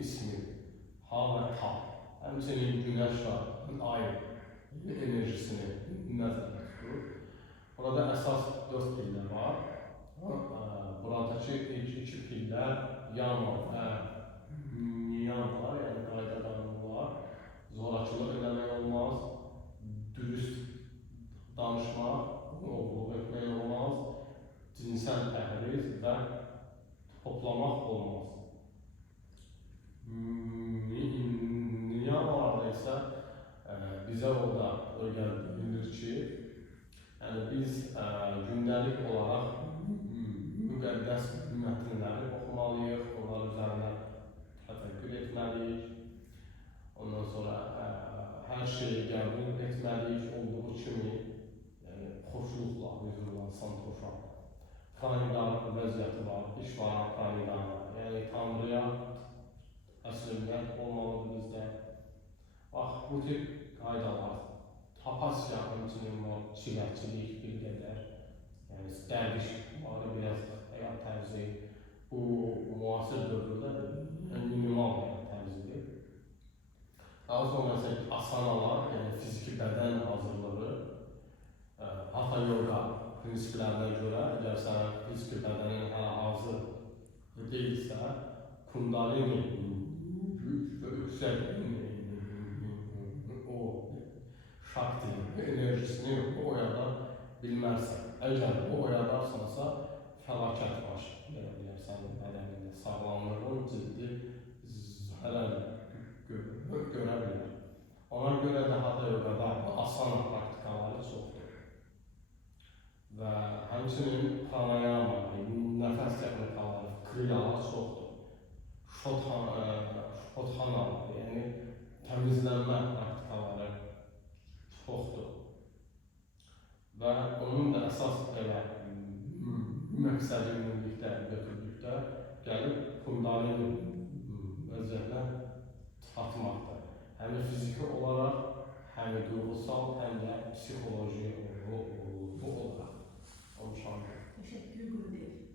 ismi Ha və Ta. Həmçinin Günəş və Ay enerjisini nəzərdə tutur. Burada əsas 4 pillə var. Buradakı ilk 2 pillə Yama və Niyan var, yəni qayda qanunlar. Zorakılıq eləmək olmaz, dürüst danışmaq, oğurluq etmək olmaz, cinsel təhriz və toplamaq olmaz. Niyamalarda isə bizə orada öyrədilir ki, yəni biz gündəlik olaraq müqəddəs mətnləri oxumalıyıq, onlar üzərində təfəkkür etməliyik. Ondan sonra hər şeyi qəbul etməliyik olduğu kimi, yəni xoşluqla, hüzurla, santoşa. Pranidana vəziyyəti var, işvara pranidana, yəni Tanrıya təslimiyət olmalıdır bizdə. Bax, bu tip qaydalar, tapasiya həmçinin var, çiləkçilik bir qədər, yəni dərviş var, biraz həyat tərzi, bu müasir dövrdə minimal həyat tərzidir. Daha sonra isə asanalar, yəni fiziki bədən hazırlığı, Hatha yoga prinsiplərinə görə, əgər sənin fiziki bədənin hələ hazır deyilsə, kundalini yüksək o şakti enerjisini oyada bilmərsən. Əgər o oyadarsansa, fəlakət baş verə bilər sənin bədənində, sağlamlığın ciddi zərər görə bilər. Ona görə də Hatha yogada asana praktikaları çoxdur. Və həmçinin pranayama, nəfəs texnikaları, kriyalar çoxdur. Şodhanalar, yəni təmizlənmə praktikaları çoxdur. Və onun da əsas belə məqsədi ümumilikdə götürdükdə gəlib kundalini vəziyyətinə çatmaqdır. Həm fiziki olaraq, həm duyğusal, həm də psixoloji olarak. Teşekkür ederim.